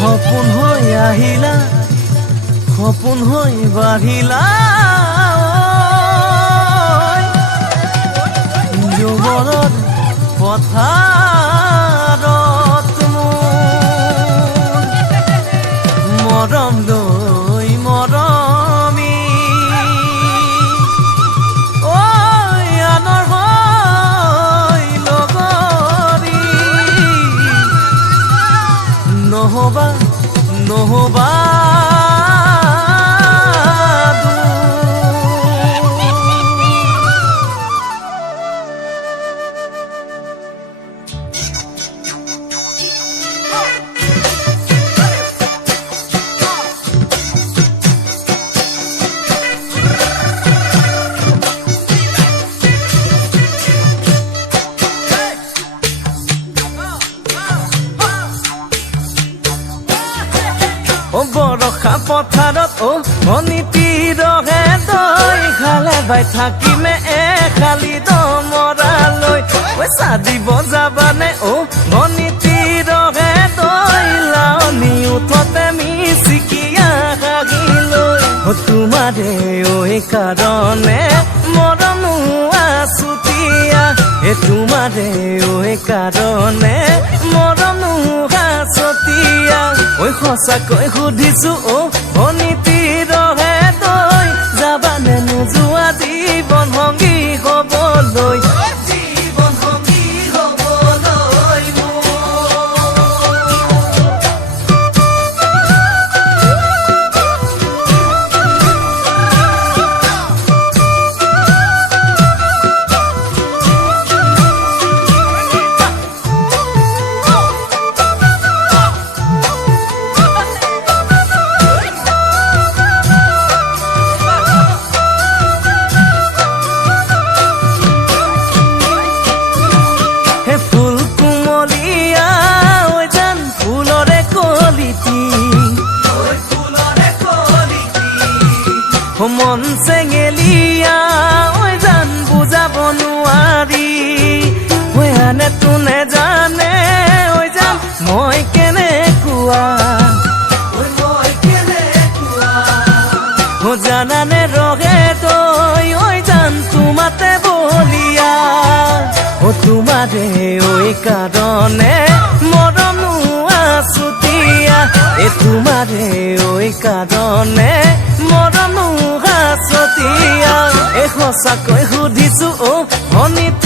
সপোন হৈ আহিলা সপোন হৈ বাঢ়িলা যুগলত পথাৰত মৰম লৈ মৰমি আনৰ হৈ লগৰী নহবা নহবা বৰষা পথাৰত অনীতি ৰহে তই খালে বাই থাকিমে খালি দমৰালৈ পইচা দিব যাবানে অনীতি ৰহে তই লাৱনি উঠতে মিচিকিয়া হাগিলৈ তোমাৰে কাৰণে মৰমো আছুতীয়া তোমাৰে কাৰণে মৰমো আছতীয়া সঁচাকৈ সুধিছো অনীতি ৰহে তই যাবানে নোযোৱা জীৱন সংগী হ'বলৈ জীৱন সংগী হ'বলৈ মন চেঙেলিয়া জান বুজাব নোৱাৰি আনে তোনে জানে জান মই কেনেকুৱা জানানে ৰহে তই জান তোমাতে বলিয়া তোমাৰে কাৰণে মৰমো আছুতীয়া তোমাৰে কাৰণে মৰমো আছতীয়া সঁচাকৈ সুধিছো অনীতি